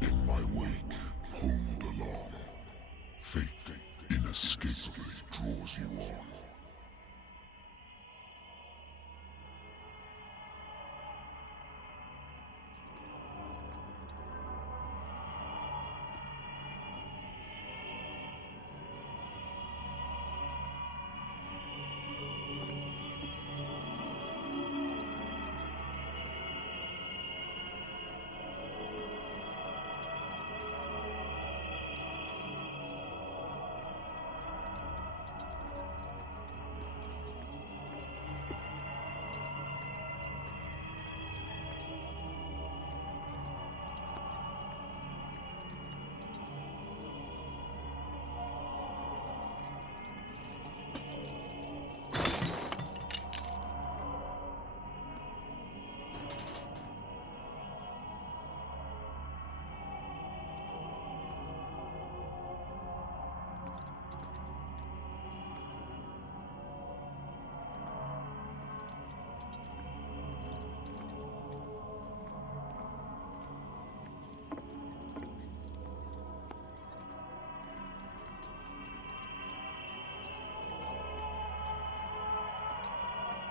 In my wake, pulled along, fate inescapably draws you on.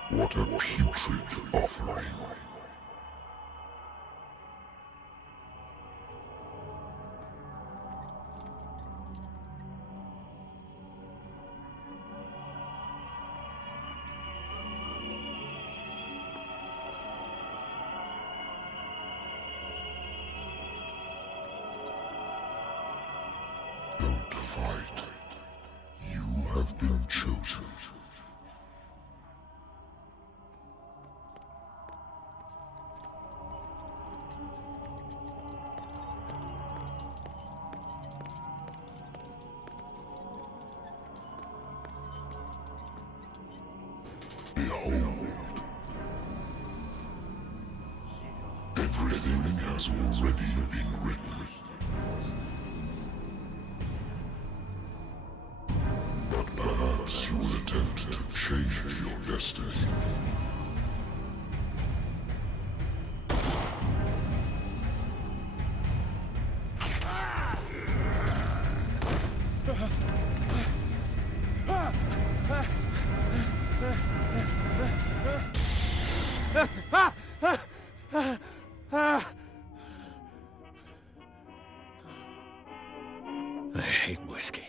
What a putrid offering. Don't fight. You have been chosen. Behold. Everything has already been written. But perhaps you will attempt to change your destiny. I hate whiskey.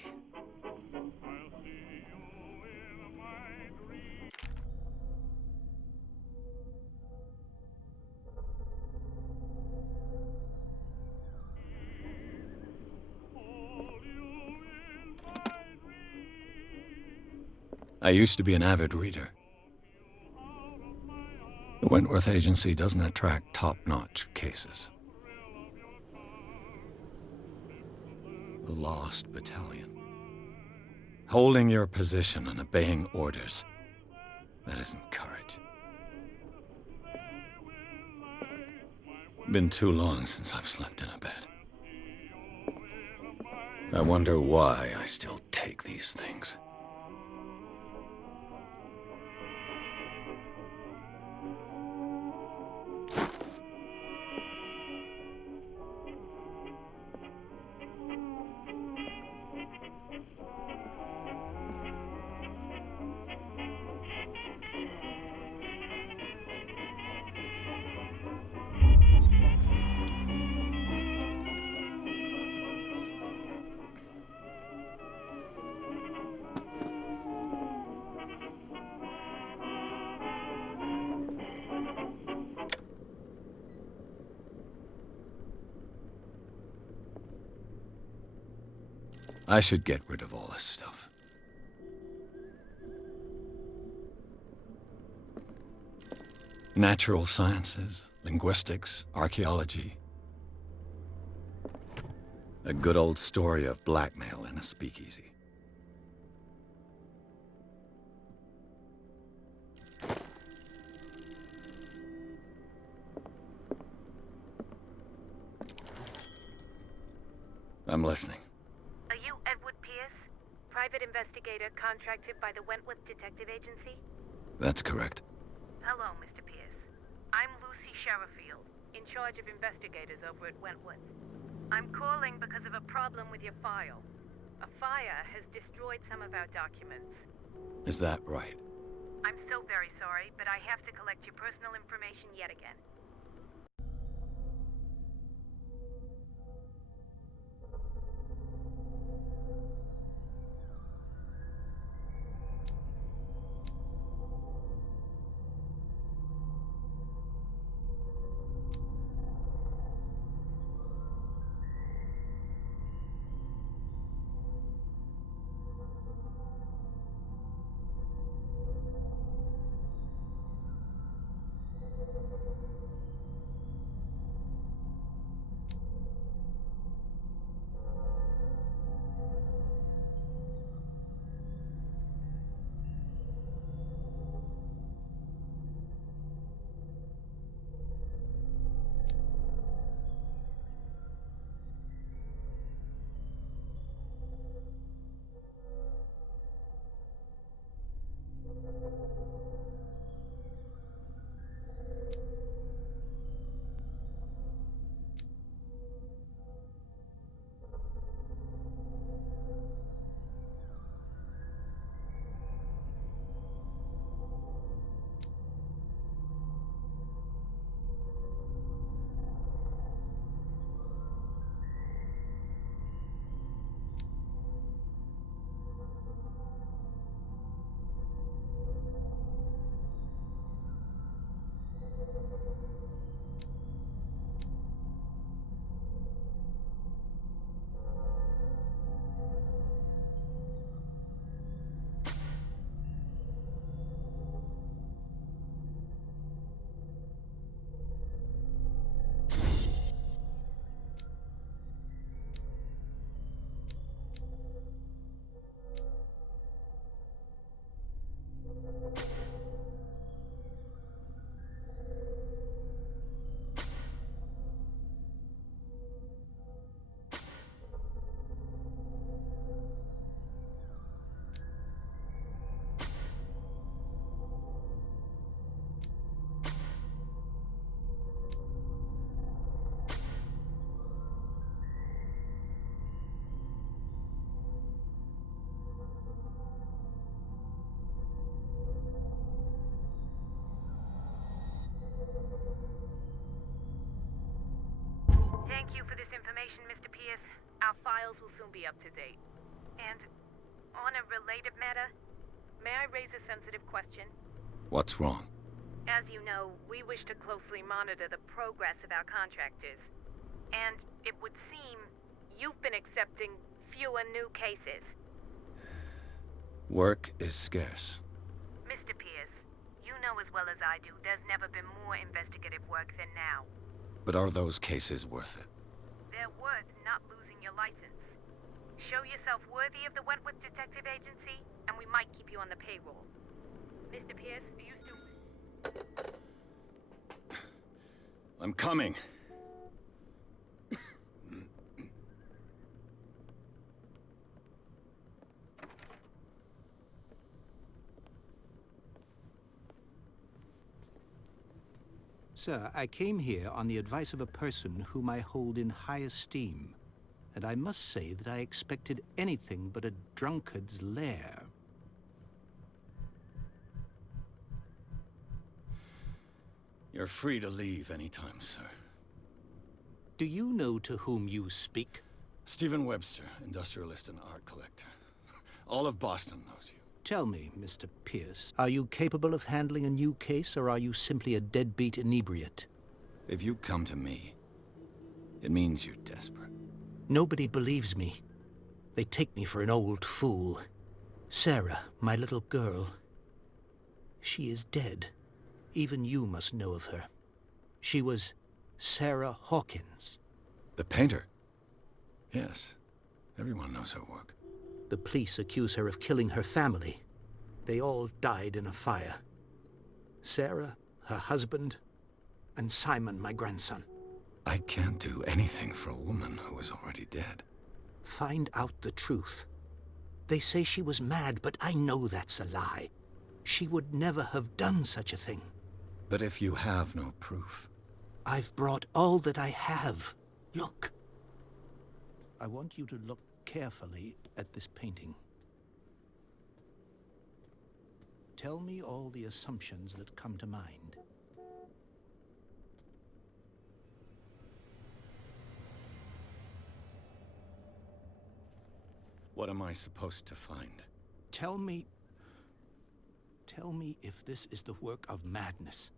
I used to be an avid reader. The Wentworth Agency doesn't attract top-notch cases. The Lost Battalion. Holding your position and obeying orders. That isn't courage. Been too long since I've slept in a bed. I wonder why I still take these things. I should get rid of all this stuff. Natural sciences, linguistics, archaeology. A good old story of blackmail in a speakeasy. I'm listening. Are you Edward Pierce, private investigator contracted by the Wentworth Detective Agency? That's correct. Hello, Mr. Pierce. I'm Lucy Sherifield, in charge of investigators over at Wentworth. I'm calling because of a problem with your file. A fire has destroyed some of our documents. Is that right? I'm so very sorry, but I have to collect your personal information yet again. Thank you for this information, Mr. Pierce. Our files will soon be up to date. And on a related matter, may I raise a sensitive question? What's wrong? As you know, we wish to closely monitor the progress of our contractors. And it would seem you've been accepting fewer new cases. Work is scarce. Mr. Pierce, you know as well as I do, there's never been more investigative work than now. But are those cases worth it? They're worth not losing your license. Show yourself worthy of the Wentworth Detective Agency, and we might keep you on the payroll. Mr. Pierce, do you still... I'm coming. Sir, I came here on the advice of a person whom I hold in high esteem, and I must say that I expected anything but a drunkard's lair. You're free to leave anytime, sir. Do you know to whom you speak? Stephen Webster, industrialist and art collector. All of Boston knows you. Tell me, Mr. Pierce, are you capable of handling a new case, or are you simply a deadbeat inebriate? If you come to me, it means you're desperate. Nobody believes me. They take me for an old fool. Sarah, my little girl, she is dead. Even you must know of her. She was Sarah Hawkins. The painter? Yes. Everyone knows her work. The police accuse her of killing her family. They all died in a fire. Sarah, her husband, and Simon, my grandson. I can't do anything for a woman who is already dead. Find out the truth. They say she was mad, but I know that's a lie. She would never have done such a thing. But if you have no proof... I've brought all that I have. Look. I want you to look carefully at this painting. Tell me all the assumptions that come to mind. What am I supposed to find? Tell me if this is the work of madness.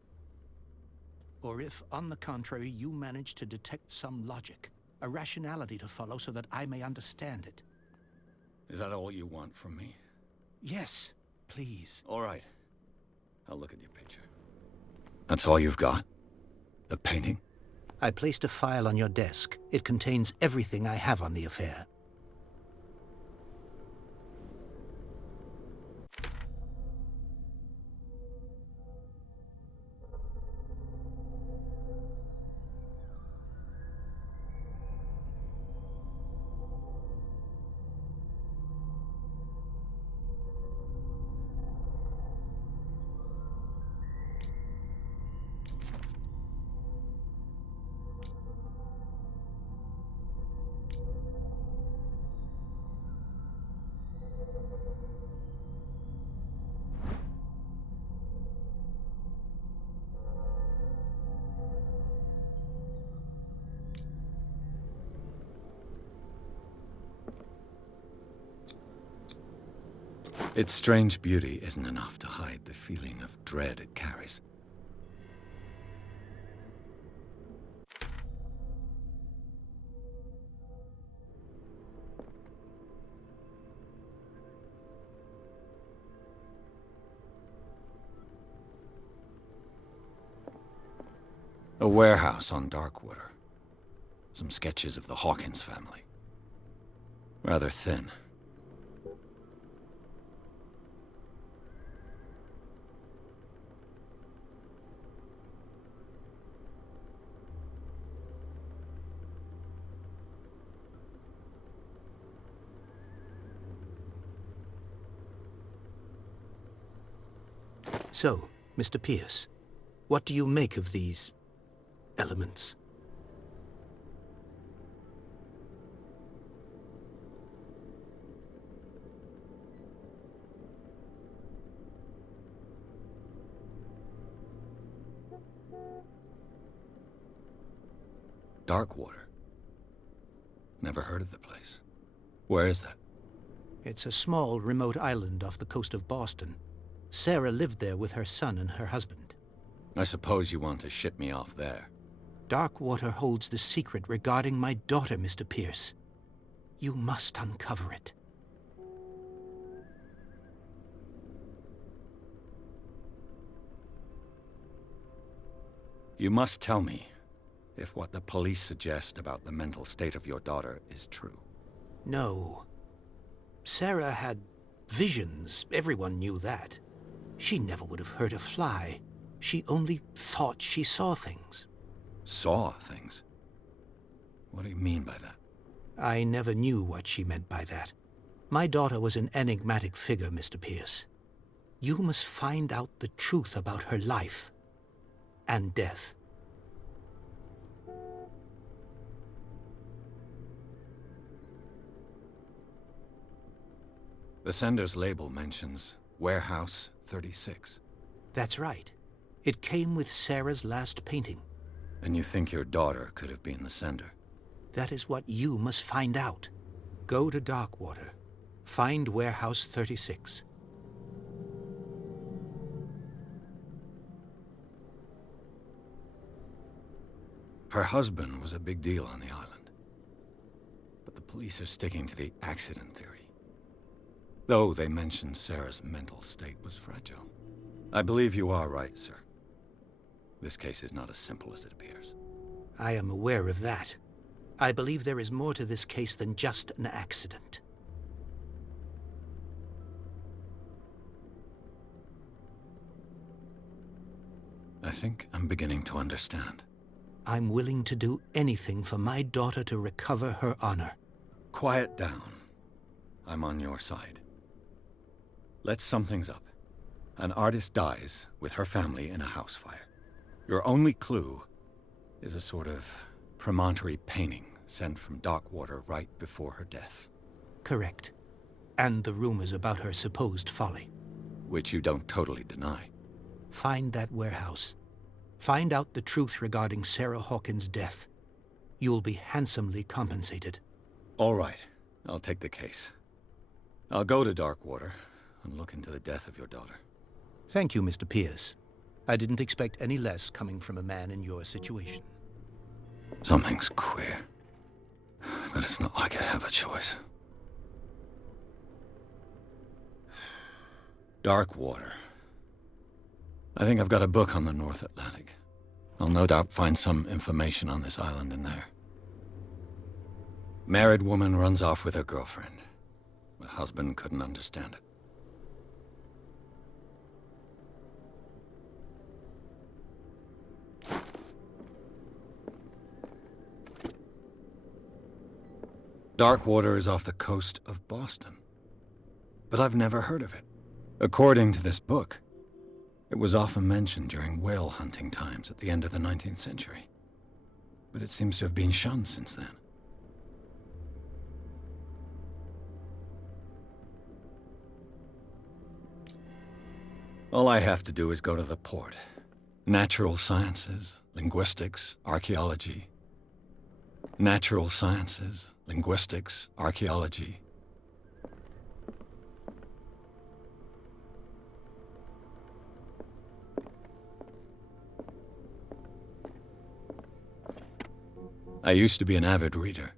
Or if, on the contrary, you manage to detect some logic, a rationality to follow so that I may understand it. Is that all you want from me? Yes, please. All right. I'll look at your picture. That's all you've got? The painting? I placed a file on your desk. It contains everything I have on the affair. Its strange beauty isn't enough to hide the feeling of dread it carries. A warehouse on Darkwater. Some sketches of the Hawkins family. Rather thin. So, Mr. Pierce, what do you make of these elements? Darkwater. Never heard of the place. Where is that? It's a small, remote island off the coast of Boston. Sarah lived there with her son and her husband. I suppose you want to ship me off there. Darkwater holds the secret regarding my daughter, Mr. Pierce. You must uncover it. You must tell me if what the police suggest about the mental state of your daughter is true. No. Sarah had visions. Everyone knew that. She never would have hurt a fly. She only thought she saw things. Saw things? What do you mean by that? I never knew what she meant by that. My daughter was an enigmatic figure, Mr. Pierce. You must find out the truth about her life and death. The sender's label mentions Warehouse 36. That's right. It came with Sarah's last painting. And you think your daughter could have been the sender? That is what you must find out. Go to Darkwater. Find Warehouse 36. Her husband was a big deal on the island. But the police are sticking to the accident theory. Though they mentioned Sarah's mental state was fragile. I believe you are right, sir. This case is not as simple as it appears. I am aware of that. I believe there is more to this case than just an accident. I think I'm beginning to understand. I'm willing to do anything for my daughter to recover her honor. Quiet down. I'm on your side. Let's sum things up. An artist dies with her family in a house fire. Your only clue is a sort of promontory painting sent from Darkwater right before her death. Correct. And the rumors about her supposed folly. Which you don't totally deny. Find that warehouse. Find out the truth regarding Sarah Hawkins' death. You'll be handsomely compensated. All right, I'll take the case. I'll go to Darkwater and look into the death of your daughter. Thank you, Mr. Pierce. I didn't expect any less coming from a man in your situation. Something's queer. But it's not like I have a choice. Darkwater. I think I've got a book on the North Atlantic. I'll no doubt find some information on this island in there. Married woman runs off with her girlfriend. The husband couldn't understand it. Darkwater is off the coast of Boston. But I've never heard of it. According to this book, it was often mentioned during whale hunting times at the end of the 19th century. But it seems to have been shunned since then. All I have to do is go to the port. Natural sciences, linguistics, archaeology. Natural sciences, linguistics, archaeology. I used to be an avid reader.